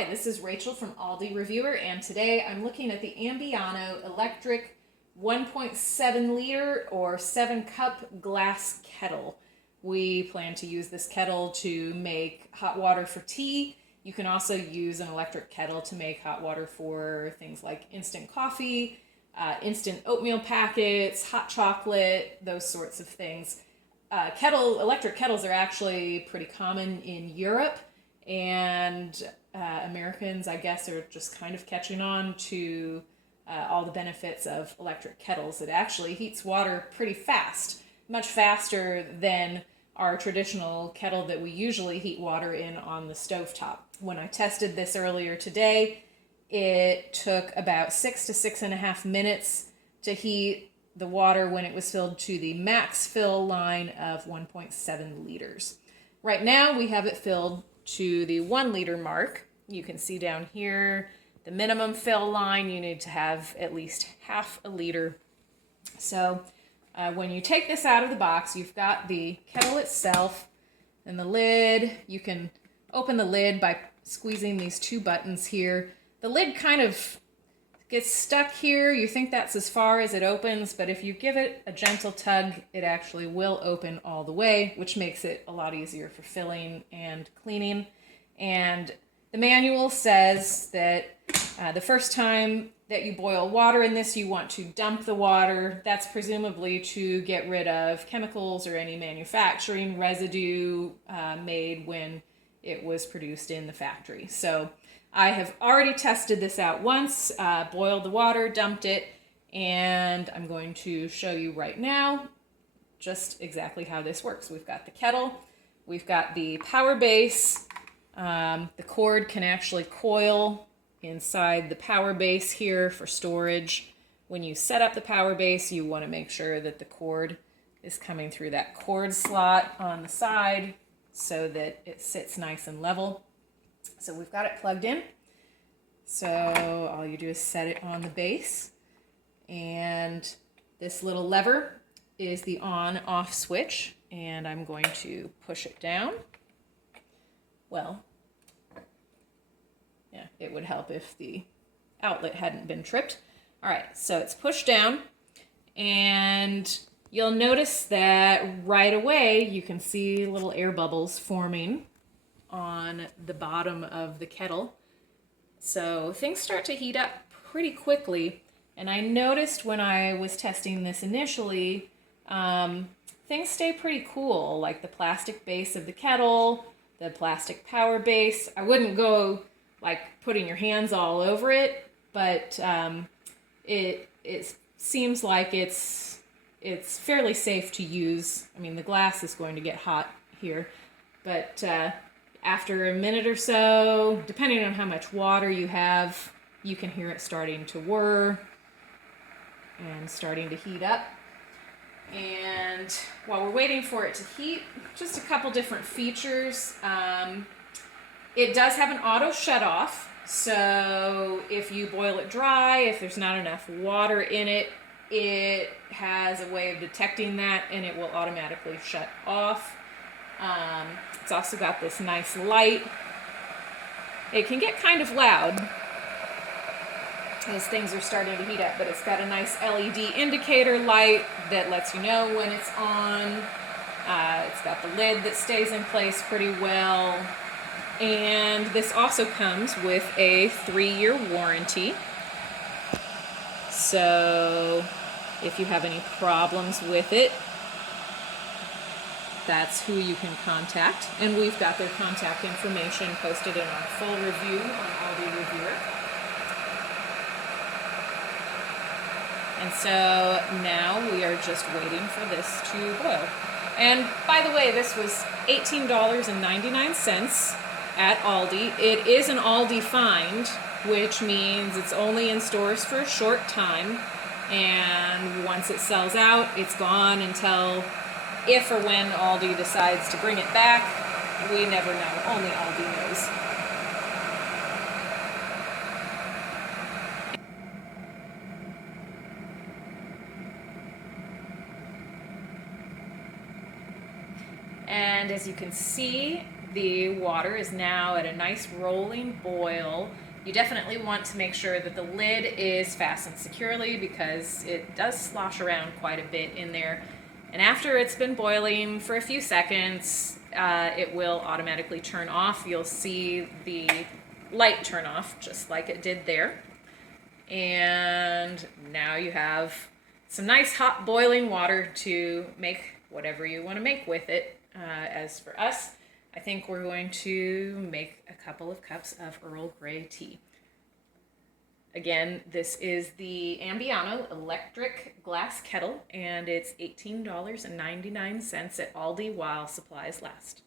Hi, this is Rachel from Aldi Reviewer, and today I'm looking at the Ambiano electric 1.7 liter or 7 cup glass kettle. We plan to use this kettle to make hot water for tea. You can also use an electric kettle to make hot water for things like instant coffee, instant oatmeal packets, hot chocolate, those sorts of things. Electric kettles are actually pretty common in Europe, and Americans, I guess, are just kind of catching on to all the benefits of electric kettles. It actually heats water pretty fast, much faster than our traditional kettle that we usually heat water in on the stovetop. When I tested this earlier today, it took about 6 to 6.5 minutes to heat the water when it was filled to the max fill line of 1.7 liters. Right now we have it filled to the 1 liter mark. You can see down here the minimum fill line. You need to have at least half a liter. So when you take this out of the box, you've got the kettle itself and the lid. You can open the lid by squeezing these 2 buttons here. The lid kind of gets stuck here. You think that's as far as it opens, but if you give it a gentle tug, it actually will open all the way, which makes it a lot easier for filling and cleaning. And the manual says that the first time that you boil water in this, you want to dump the water. That's presumably to get rid of chemicals or any manufacturing residue made when it was produced in the factory. So I have already tested this out once, boiled the water, dumped it, and I'm going to show you right now just exactly how this works. We've got the kettle, we've got the power base. The cord can actually coil inside the power base here for storage. When you set up the power base, you want to make sure that the cord is coming through that cord slot on the side so that it sits nice and level. So we've got it plugged in. So all you do is set it on the base, and this little lever is the on-off switch, and I'm going to push it down. Well, yeah, it would help if the outlet hadn't been tripped. All right, so it's pushed down, and you'll notice that right away you can see little air bubbles forming on the bottom of the kettle. So things start to heat up pretty quickly, and I noticed when I was testing this initially, things stay pretty cool, like the plastic base of the kettle, the plastic power base. I wouldn't go like putting your hands all over it, but it seems like it's fairly safe to use. I mean, the glass is going to get hot here, but after a minute or so, depending on how much water you have, you can hear it starting to whir and starting to heat up. And while we're waiting for it to heat, just a couple different features. It does have an auto shut off, so if you boil it dry, if there's not enough water in it, it has a way of detecting that and it will automatically shut off. It's also got this nice light. It can get kind of loud as things are starting to heat up, but it's got a nice LED indicator light that lets you know when it's on. It's got the lid that stays in place pretty well. And this also comes with a 3-year warranty. So if you have any problems with it, that's who you can contact. And we've got their contact information posted in our full review on Aldi Reviewer. And so now we are just waiting for this to boil. And by the way, this was $18.99 at Aldi. It is an Aldi find, which means it's only in stores for a short time. And once it sells out, it's gone until if or when Aldi decides to bring it back. We never know. Only Aldi knows. And as you can see, The water is now at a nice rolling boil. You definitely want to make sure that the lid is fastened securely because it does slosh around quite a bit in there. And after it's been boiling for a few seconds, it will automatically turn off. You'll see the light turn off just like it did there. And now you have some nice hot boiling water to make whatever you want to make with it. As for us, I think we're going to make a couple of cups of Earl Grey tea. Again, this is the Ambiano electric glass kettle, and it's $18.99 at Aldi while supplies last.